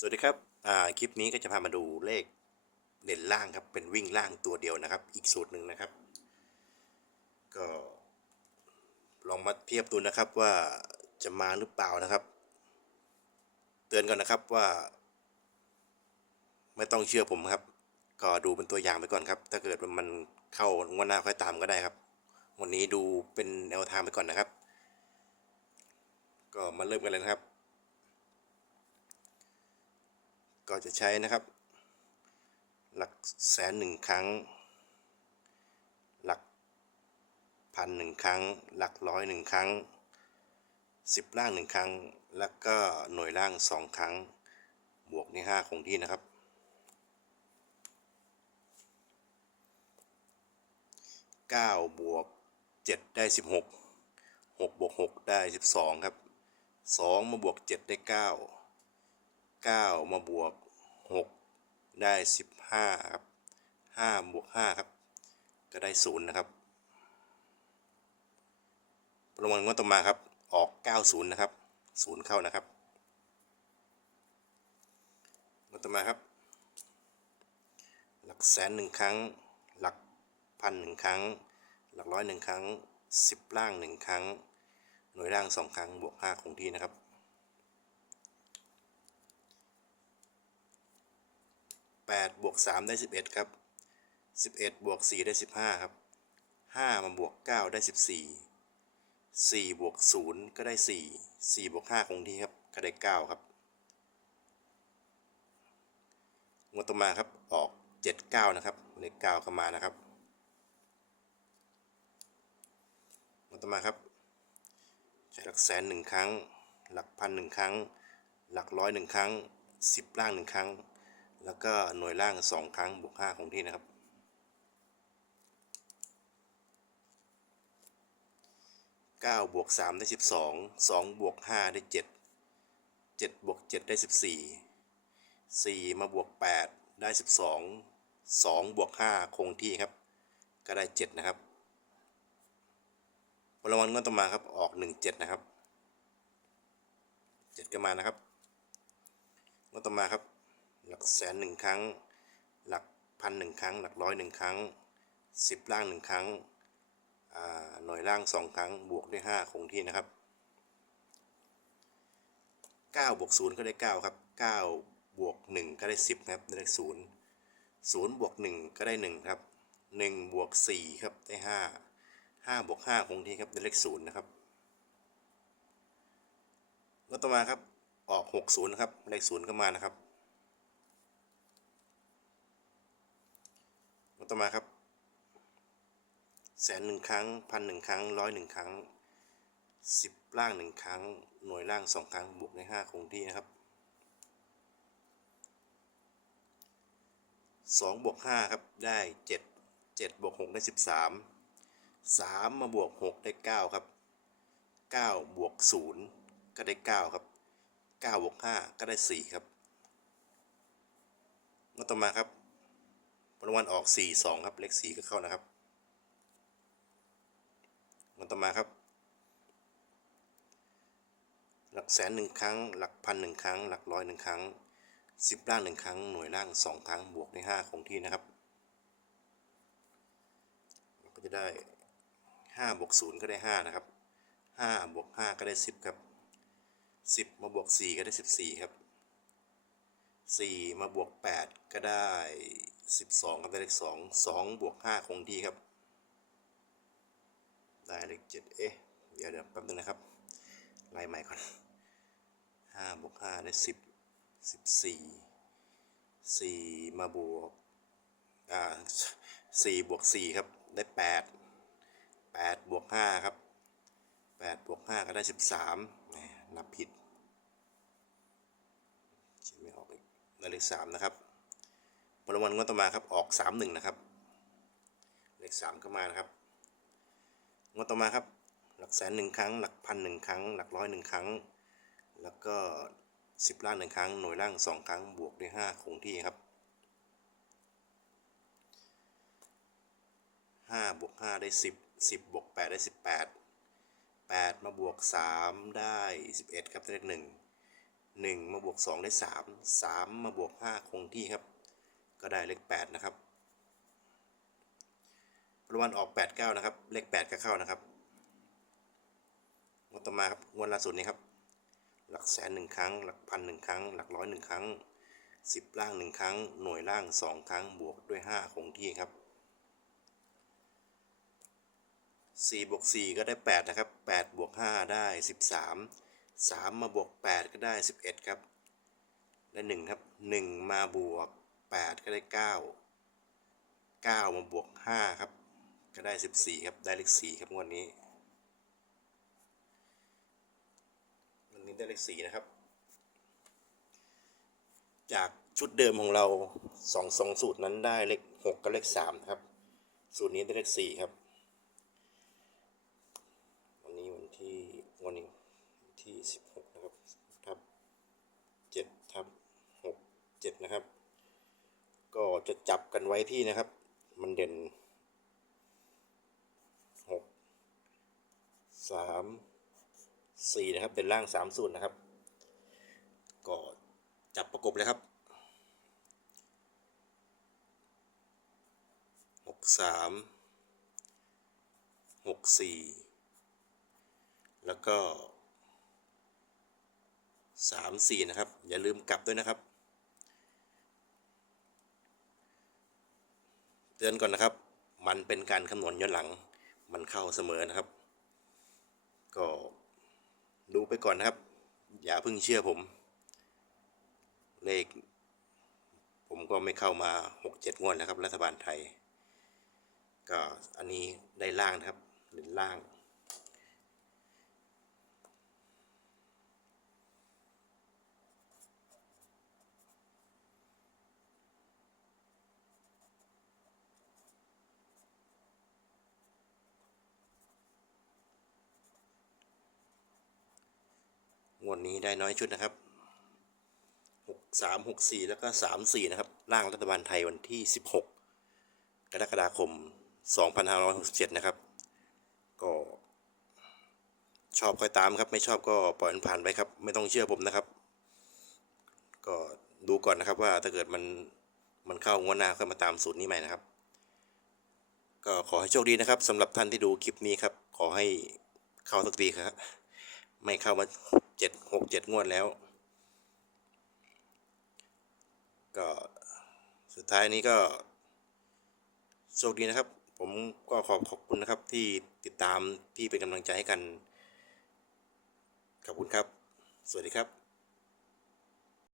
สวัสดีครับ อ่า คลิปนี้ก็จะพามาดูเลขเด่นล่างครับ เป็นวิ่งล่างตัวเดียวนะครับ อีกสูตรหนึ่งนะครับ ก็ลองมาเทียบดูนะครับว่าจะมาหรือเปล่านะครับ เตือนก่อนนะครับว่า ไม่ต้องเชื่อผมครับ ก็ดูเป็นตัวอย่างไปก่อนครับ ถ้าเกิดมันเข้างวดหน้าค่อยตามก็ได้ครับ วันนี้ดูเป็นแนวทางไปก่อนนะครับ ก็มาเริ่มกันเลยนะครับ ก็จะใช้นะครับ หลักแสนหนึ่งครั้ง หลักพันหนึ่งครั้ง หลักร้อยหนึ่งครั้งสิบล่างหนึ่งครั้ง แล้วก็หน่วยล่างสองครั้ง บวกนี่ห้าคงที่นะครับเก้าบวกเจ็ดได้สิบหกหกบวกหกได้สิบสองครับสองมาบวกเจ็ดได้เก้าเก้ามาบวกหกได้สิบห้าครับห้าบวกห้าครับ ก็ได้ศูนย์นะครับประมาณงวดต่อมาครับ ออกเก้าศูนย์นะครับศูนย์เข้านะครับงวดต่อมาครับ หลักแสนหนึ่งครั้ง หลักพันหนึ่งครั้ง หลักร้อยหนึ่งครั้งสิบล่างหนึ่งครั้ง หน่วยล่างสองครั้ง บวกห้าคงที่นะครับ แปดบวกสามได้สิบเอ็ดครับสิบเอ็ดบวกสี่ได้สิบห้าครับห้ามาบวกเก้าได้สิบสี่สี่บวกศูนย์ก็ได้สี่สี่บวกห้าคงที่ครับ ก็ได้เก้าครับงวดต่อมาครับ ออกเจ็ดเก้านะครับ เลขเก้าเข้ามานะครับงวดต่อมาครับ ใช้หลักแสนหนึ่งครั้ง หลักพันหนึ่งครั้ง หลักร้อยหนึ่งครั้งสิบล่างหนึ่งครั้ง แล้วก็หน่วยล่างสองครั้งบวกห้าคงที่นะครับเก้าบวกสามได้สิบสองสองบวกห้าได้เจ็ดเจ็ดบวกเจ็ดได้สิบสี่สี่มาบวกแปดได้สิบสองสองบวกห้าคงที่ครับ ก็ได้เจ็ดนะครับผลรางวัลงวดต่อมาครับ ออกหนึ่งเจ็ดนะครับเจ็ดก็มานะครับงวดต่อมาครับ หลักแสนหนึ่งครั้ง หลักพันหนึ่งครั้ง หลักร้อยหนึ่งครั้งสิบล่างหนึ่งครั้งหน่วยล่างสองครั้ง บวกด้วยห้าคงที่นะครับเก้าบวกศูนย์ก็ได้เก้าครับเก้าบวกหนึ่งก็ได้สิบนะครับได้เลขศูนย์ศูนย์บวกหนึ่งก็ได้หนึ่งครับหนึ่งบวกสี่ครับได้ห้าห้าบวกห้าคงที่ครับได้เลขศูนย์นะครับแล้วต่อมาครับออกหกศูนย์นะครับเลขศูนย์ก็มานะครับ ต่อมาครับแสนหนึ่งครั้งพันหนึ่งครั้งร้อยหนึ่งครั้งสิบล่างหนึ่งครั้ง หน่วยล่างสองครั้งบวกในห้าคงที่นะครับสองบวกห้าครับได้เจ็ดเจ็ดบวกหกได้สิบสามสามมาบวกหกได้เก้าครับเก้าบวกศูนย์ก็ได้เก้าครับเก้าบวกห้าก็ได้สี่ครับแล้วต่อมาครับ รางวัลออก 4 2 ครับ เลข4ก็เข้านะครับมันต่อมาครับ หลักแสนหนึ่งครั้ง หลักพันหนึ่งครั้ง หลักร้อยหนึ่งครั้งสิบล่างหนึ่งครั้ง หน่วยล่างสองครั้ง บวกในห้าคงที่นะครับ ก็จะได้ห้าบวกศูนย์ก็ได้ห้านะครับห้าบวกห้าก็ได้สิบครับสิบมาบวกสี่ก็ได้สิบสี่ครับสี่มาบวกแปดก็ได้ สิบสองครับได้เลขสองสองบวกห้าคงที่ครับ ได้เลขเจ็ดเอ๊ะเดี๋ยวเดี๋ยวแป๊บนึงนะครับไล่ใหม่ก่อนห้าบวกห้าได้สิบสิบสี่สี่มาบวกอ่าสี่บวกสี่ครับได้แปดแปดบวกห้าครับแปดบวกห้าก็ได้สิบสามนับผิดเขียนไม่ออกอีกได้เลขสามนะครับ ผลรางวัลงวดต่อมาครับออกสามหนึ่งนะครับ เลขสามก็มานะครับงวดต่อมาครับ หลักแสนหนึ่งครั้ง หลักพันหนึ่งครั้ง หลักร้อยหนึ่งครั้ง แล้วก็สิบล่างหนึ่งครั้ง หน่วยล่างสองครั้ง บวกด้วยห้าคงที่ครับห้าบวกห้าได้สิบสิบบวกแปดได้สิบแปดแปดมาบวกสามได้สิบเอ็ดครับเลขหนึ่งหนึ่งมาบวกสองได้สามสามมาบวกห้าคงที่ครับ ก็ได้เลขแปดนะครับรางวัลออกแปดเก้านะครับ เลขแปดก็เข้านะครับงวดต่อมาครับงวดล่าสุดนี้ครับ หลักแสนหนึ่งครั้ง หลักพันหนึ่งครั้ง หลักร้อยหนึ่งครั้งสิบล่างหนึ่งครั้ง หน่วยล่างสองครั้ง บวกด้วยห้าคงที่ครับสี่บวกสี่ก็ได้แปดนะครับแปดบวกห้าได้สิบสามสามมาบวกแปดก็ได้สิบเอ็ดครับได้หนึ่งครับหนึ่งมาบวก แปดก็ได้เก้าเก้ามาบวกห้าครับ ก็ได้สิบสี่ครับ ได้เลขสี่ครับงวดนนี้วันนี้ได้เลขสี่นะครับ จากชุดเดิมของเราสองสองสูตรนั้นได้เลขหกกับเลขสามนะครับ สูตรนี้ได้เลขสี่ครับ วันนี้วันที่วันนี้วันที่สิบหกนะครับทับเจ็ดทับหกเจ็ดนะครับ ก็ จะจับกันไว้ที่นะครับ มันเด่นหกสามสี่นะครับเป็นล่างสามสูตรนะครับ ก็จับประกบเลยครับหกสามหกสี่แล้วก็สามสี่นะครับ อย่าลืมกลับด้วยนะครับ เตือนก่อนนะครับ มันเป็นการคำนวณย้อนหลัง มันเข้าเสมอนะครับ ก็ดูไปก่อนนะครับ อย่าเพิ่งเชื่อผม เลข ผมก็ไม่เข้ามาหกเจ็ดงวดแล้วครับ รัฐบาลไทย ก็อันนี้ได้ล่างนะครับหรือล่าง งวดนี้ได้น้อยชุดนะครับหกสามหกสี่แล้วก็สามสี่นะครับ ร่างรัฐบาลไทยวันที่สิบหกกรกฎาคมสองพันห้าร้อยหกสิบเจ็ดนะครับ ก็ชอบค่อยตามครับ ไม่ชอบก็ปล่อยมันผ่านไปครับ ไม่ต้องเชื่อผมนะครับ ก็ดูก่อนนะครับว่าถ้าเกิดมันมันเข้างวดหน้าก็มาตามสูตรนี้ใหม่นะครับ ก็ขอให้โชคดีนะครับสำหรับท่านที่ดูคลิปนี้ครับ ขอให้เข้าสักทีครับ ไม่เข้ามา เจ็ดหกเจ็ดงวดแล้ว ก็สุดท้ายนี้ก็โชคดีนะครับ ผมก็ขอบขอบคุณนะครับที่ติดตามที่เป็นกำลังใจให้กัน ขอบคุณครับ สวัสดีครับ